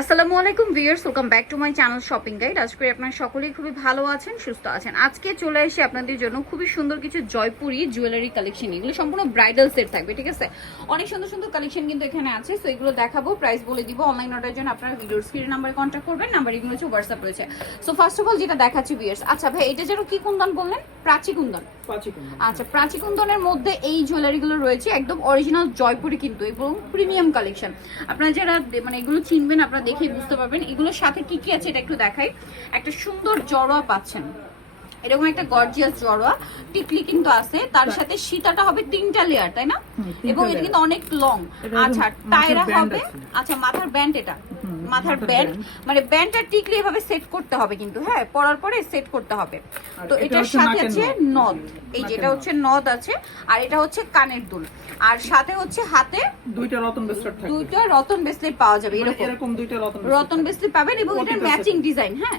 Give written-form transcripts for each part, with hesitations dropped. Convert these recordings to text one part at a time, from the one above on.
আসসালামু আলাইকুম viewers, welcome back to my channel shopping guide. আজ করে আপনারা সকলেই খুবই ভালো আছেন, সুস্থ আছেন। আজকে চলে এসে আপনাদের জন্য খুবই সুন্দর কিছু জয়পুরি জুয়েলারি কালেকশন, এগুলো সম্পূর্ণ ব্রাইডাল সেট থাকবে, ঠিক আছে। অনেক সুন্দর সুন্দর কালেকশন কিন্তু এখানে আছে, সো এগুলো দেখাবো, প্রাইস বলে দিব। অনলাইন অর্ডারের জন্য আপনারা ভিডিওর স্ক্রিন নাম্বারে কন্ট্যাক্ট করবেন, নাম্বার এগুলো হচ্ছে হোয়াটসঅ্যাপ রয়েছে। সো ফার্স্ট অফ অল যেটা দেখাচ্ছি ভিউয়ার্স, আচ্ছা ভাই এটা যেন কি কুন্দন বললেন? প্রাচী কুন্দন। আচ্ছা, প্রাচী কুন্দনের মধ্যে এই জুয়েলারিগুলো রয়েছে একদম অরিজিনাল জয়পুরি কিন্তু, এবং প্রিমিয়াম কালেকশন। আপনারা যারা মানে এগুলো চিনবেন আপনারা দেখেই বুঝতে পারবেন এগুলোর সাথে কি কি আছে এটা একটু দেখাই। একটা সুন্দর জড়োয়া পাচ্ছেন, এরকম একটা গর্জিয়াস জড়োয়া টিকলি কিন্তু আছে, তার সাথে সীতাটা হবে 3টা লেয়ার, তাই না? এবং এটা কিন্তু অনেক লং। আচ্ছা, টায়রা হবে, আচ্ছা মাথার ব্যান্ড, এটা মাথার ব্যান্ড, মানে ব্যান্ডটা টিকলি এভাবে সেট করতে হবে কিন্তু, হ্যাঁ পরার পরে সেট করতে হবে। তো এটার সাথে আছে নদ, এই যেটা হচ্ছে নদ আছে, আর এটা হচ্ছে কানের দুল, আর সাথে হচ্ছে হাতে দুইটা রতন ব্রেসলেট পাওয়া যাবে, এরকম দুইটা রতন ব্রেসলেট পাবেন, এবং এটার ম্যাচিং ডিজাইন, হ্যাঁ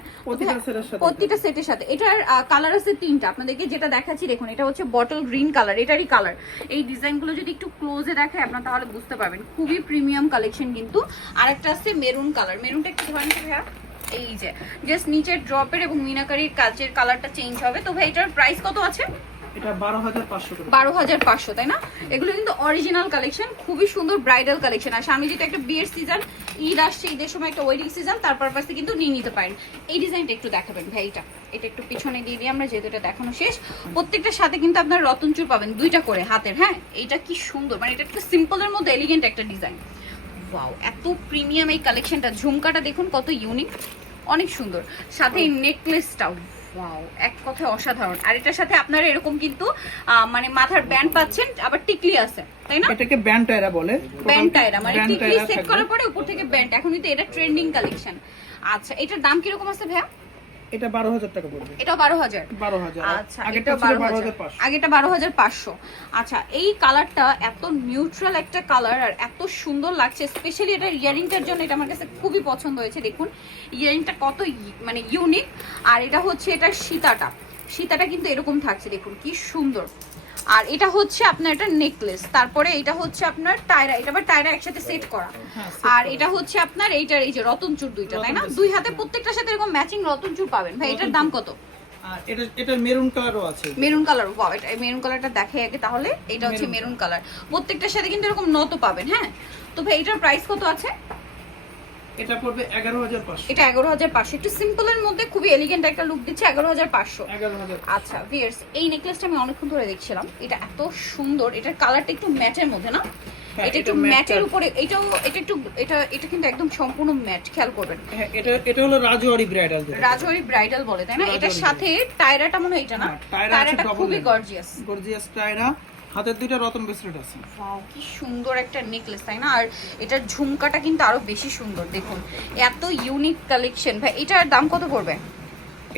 প্রত্যেকটা সেটের সাথে। এটার কালার আছে 3টা, আপনাদেরকে যেটা দেখাচ্ছি দেখুন, এটা হচ্ছে বটল গ্রিন কালার, এটারই কালার। এই ডিজাইনগুলো যদি একটু ক্লোজে দেখায় আপনারা তাহলে বুঝতে পারবেন, খুবই প্রিমিয়াম কালেকশন কিন্তু। আর একটা আছে মেরুন কালার, মেরুনটা একটু ধরেন ভাইয়া, এই যে জাস্ট নিচের ড্রপের এবং মিনাকারির কাজের কালারটা চেঞ্জ হবে। তো ভাই এটার প্রাইস কত আছে? এটা 12,500 করে। 12,500, তাই না? এগুলো কিন্তু অরিজিনাল কালেকশন, খুবই সুন্দর ব্রাইডাল কালেকশন। আর সামনে যেটা একটা বিয়ের সিজন, ঈদ আসছে, ঈদের সময় একটা ওয়েডিং সিজন, তার পারপাসে কিন্তু নিয়ে নিতে পারেন। এই ডিজাইনটা একটু দেখাবেন ভাই, এটা একটু পিছনে দিয়ে দিই আমরা, যেহেতু এটা দেখানো শেষ। প্রত্যেকটার সাথে কিন্তু আপনার রতন চূড় পাবেন 2টা করে হাতের, হ্যাঁ এইটা কি সুন্দর, মানে এটা একটু সিম্পলের মধ্যে এলিগেন্ট একটা ডিজাইন। ওয়াও, এত প্রিমিয়াম এই কালেকশনটা। ঝুমকাটা দেখুন কত ইউনিক, অনেক সুন্দর, সাথে এই নেকলেসটাও ওয়াও, এক কথায় অসাধারণ। আর এটার সাথে আপনারা এরকম কিন্তু মানে মাথার ব্যান্ড পাচ্ছেন, আবার টিকলি আছে, তাই না? এটাকে ব্যান্ড টায়রা বলে, ব্যান্ড টায়রা মানে টিকলি সেট করার পরে উপর থেকে ব্যান্ড। এখন কিন্তু এটা ট্রেন্ডিং কালেকশন। আচ্ছা, এটার দাম কি রকম আছে ভাইয়া? এটা 12,000 টাকা পড়বে। এটা 12,000। আচ্ছা, আগেটা 12,500। আগেটা 12,500। আচ্ছা, এই কালারটা এত নিউট্রাল একটা কালার, আর এত সুন্দর লাগছে, স্পেশালি এটা ইয়ারিংটার জন্য এটা আমার কাছে খুবই পছন্দ হয়েছে। দেখুন ইয়ারিংটা কত মানে ইউনিক। আর এটা হচ্ছে এটার সীতাটা কিন্তু এরকম থাকছে, দেখুন কি সুন্দর। আর এটা হচ্ছে আপনার এটা নেকলেস, তারপরে এটা হচ্ছে আপনার টায়রা, এটা আবার টায়রা একসাথে সেট করা। আর এটা হচ্ছে আপনার এইটার এই যে রতন চূড় 2টা, তাই না? দুই হাতে প্রত্যেকটার সাথে এরকম ম্যাচিং রতন চূড় পাবেন। ভাই এটার দাম কত? আর এটা মেরুন কালারও আছে, মেরুন কালার। ওয়াও, এটা মেরুন কালারটা দেখাই আগে তাহলে। এটা হচ্ছে মেরুন কালার, প্রত্যেকটার সাথে কিন্তু এরকম নত পাবেন, হ্যাঁ। তো ভাই এটার প্রাইস কত আছে? এটা পড়বে 11,500। এটা 11,500, একটু সিম্পলের মধ্যে খুবই এলিগেন্ট একটা লুক দিচ্ছে। 11,500। আচ্ছা ভিউয়ার্স, এই নেকলেসটা আমি অনেকক্ষণ ধরে দেখছিলাম, এটা এত সুন্দর। এটার কালারটা একটু ম্যাটের মধ্যে, না? এটা একটু ম্যাটের উপরে, এটা কিন্তু একদম সম্পূর্ণ ম্যাট, খেয়াল করবেন। হ্যাঁ, এটা হলো রাজওয়ারি ব্রাইডাল, রাজওয়ারি ব্রাইডাল বলে, তাই না? এটার সাথে টায়রাটা মনে হয় এটা, না? টায়রাটা খুবই গর্জিয়াস টায়রা, হাতের 2টা রতন ব্রেসলেট আছে। ওয়াও, কি সুন্দর একটা নেকলেস, তাই না? আর এটার ঝুমকাটা কিন্তু আরো বেশি সুন্দর, দেখুন এত ইউনিক কালেকশন। ভাই এটার দাম কত পড়বে?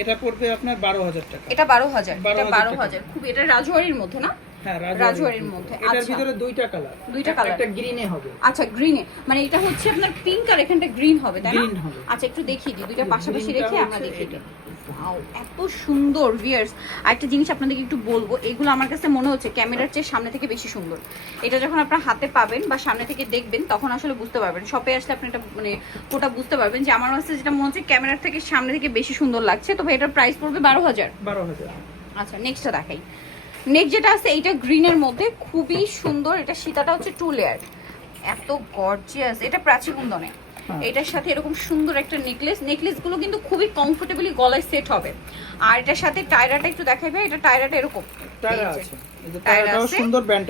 এটা পড়বে আপনার 12,000 টাকা। এটা 12,000। এটা 12,000, খুব এটা রাজওয়ারির মধ্যে, না? হ্যাঁ, রাজওয়ারির মধ্যে। এটার ভিতরে 2টা কালার, একটা গ্রিনে হবে। আচ্ছা, গ্রিনে, মানে এটা হচ্ছে আপনার পিঙ্ক আর এখানটা গ্রিন হবে, তাই না? আচ্ছা, একটু দেখিয়ে দিই, 2টা পাশাপাশি রেখে আমরা দেখিয়ে দিই। ওয়াও, এত সুন্দর ভিউয়ার্স। আরেকটা জিনিস আপনাদেরকে একটু বলবো, এগুলো আমার কাছে মনে হচ্ছে ক্যামেরার চেয়ে সামনে থেকে বেশি সুন্দর। এটা যখন আপনার হাতে পাবেন বা সামনে থেকে দেখবেন তখন আসলে বুঝতে পারবেন, শপে আসলে আপনি এটা মানে ওটা বুঝতে পারবেন যে আমার কাছে যেটা মনে হচ্ছে ক্যামেরার থেকে সামনে থেকে বেশি সুন্দর লাগছে। তো ভাই এটার প্রাইস পড়বে 12,000। আচ্ছা, নেক্সটটা দেখাই। নেক্সট যেটা আছে এইটা গ্রিনের মধ্যে খুবই সুন্দর, এটা সীতাটা হচ্ছে 2 লেয়ার, এত গর্জিয়াস। এটা প্রাচী কুন্দনে, এটার সাথে এরকম সুন্দর একটা নেকলেসগুলো কিন্তু খুবই কমফোর্টেবলি গলায় সেট হবে। আর এটার সাথে টায়রাটা একটু দেখাইবে, এটা টায়রাটা এরকম সুন্দর ব্যান্ড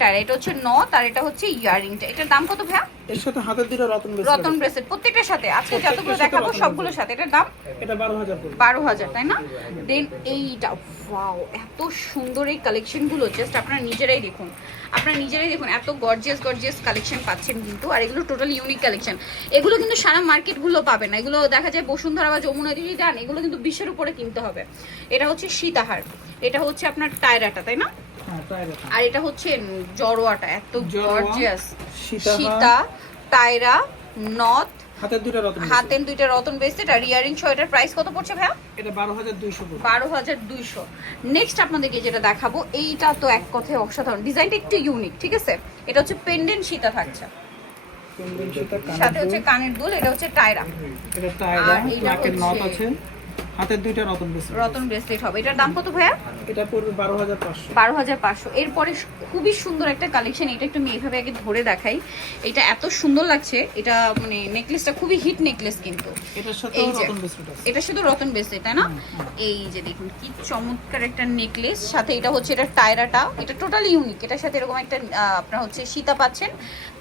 টায়রা, এটা হচ্ছে নথ, আর এটা হচ্ছে ইয়ারিংটা। এটার দাম কত ভাইয়া? এর সাথে হাতের 2টা রতন ব্রেসলেট প্রত্যেকটার সাথে। আজকে যতগুলো দেখাবো সবগুলোর সাথে। এটার দাম এটা 12,000, তাই না? দেন এইটা, ওয়াও, এত সুন্দর এই কালেকশনগুলো, জাস্ট আপনারা নিজেরাই দেখুন, এত গর্জিয়াস কালেকশন পাচ্ছেন কিন্তু। আর এগুলো টোটালি ইউনিক কালেকশন, এগুলো কিন্তু সারা মার্কেটগুলো পাবে না। এগুলো দেখা যায় বসুন্ধরা বা যমুনা যদি যান, এগুলো কিন্তু 20-এর উপরে কিনতে হবে। এটা হচ্ছে সীতাহার, এটা হচ্ছে আপনার টায়রাটা, তাই না? আর এটা হচ্ছে জড়োয়াটা, এত গর্জিয়াস। সীতা, টায়রা, নথ, হাতের 2টা রতন ব্রেসলেট আর ইয়ারিং সহ। এটার প্রাইস কত পড়ছে ভাইয়া? এটা 12,200 পড়বে। 12,200। নেক্সট আপনাদেরকে যেটা দেখাবো, এইটা তো এক কথায় অসাধারণ, ডিজাইনটা একটু ইউনিক, ঠিক আছে? এটা হচ্ছে পেন্ডেন্ট সীতা থাকছে, কুন্দন সুতা সাথে হচ্ছে কানের দুল, এটা হচ্ছে টায়রা, এটা টায়রা, আর এইটা নাকের নথ হচ্ছে আছে, হাতের দুইটা রতন ব্রেসলেট। রতন ব্রেসলেট হবে। এটার দাম কত ভাইয়া? এটা পড়বে 12500। 12500। এরপরে খুবই সুন্দর একটা কালেকশন, এটা একটু আমি এইভাবে আগে ধরে দেখাই, এটা এত সুন্দর লাগছে, এটা মানে নেকলেসটা খুবই হিট নেকলেস কিন্তু। এটার সাথে এই যে রতন ব্রেসলেট আছে। এটা শুধু রতন ব্রেসলেট তাই না? এই যে দেখুন কি চমৎকার একটা নেকলেস, সাথে এটা হচ্ছে এটা টায়রাটা, এটা টোটালি ইউনিক। এটার সাথে এরকম একটা আপনার হচ্ছে সীতা পাচ্ছেন,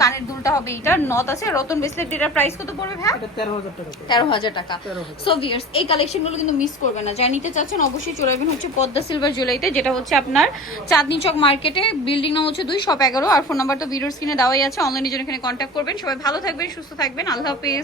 কানের দুলটা হবে, এটা নথ আছে, রতন ব্রেসলেট। এটার প্রাইস কত পড়বে ভাই? এটা 13000 টাকা পড়বে। 13000 টাকা। 13000। সো ভিউয়ার্স, এই কালেকশনগুলো কিন্তু মিস করবেন না, যারা নিতে চাচ্ছেন অবশ্যই চলে আসবেন হচ্ছে পদ্মা সিলভার জুয়েলারিতে, যেটা হচ্ছে আপনার চাঁদনী চক মার্কেটে, বিল্ডিং নাম হচ্ছে 2 শপ 11। আর ফোন নাম্বার তো ভিডিওর স্ক্রিনে দেওয়াই আছে, অনলাইনে জন্য এখানে কন্ট্যাক্ট করবেন। সবাই ভালো থাকবেন, সুস্থ থাকবেন, আল্লাহ হাফেজ।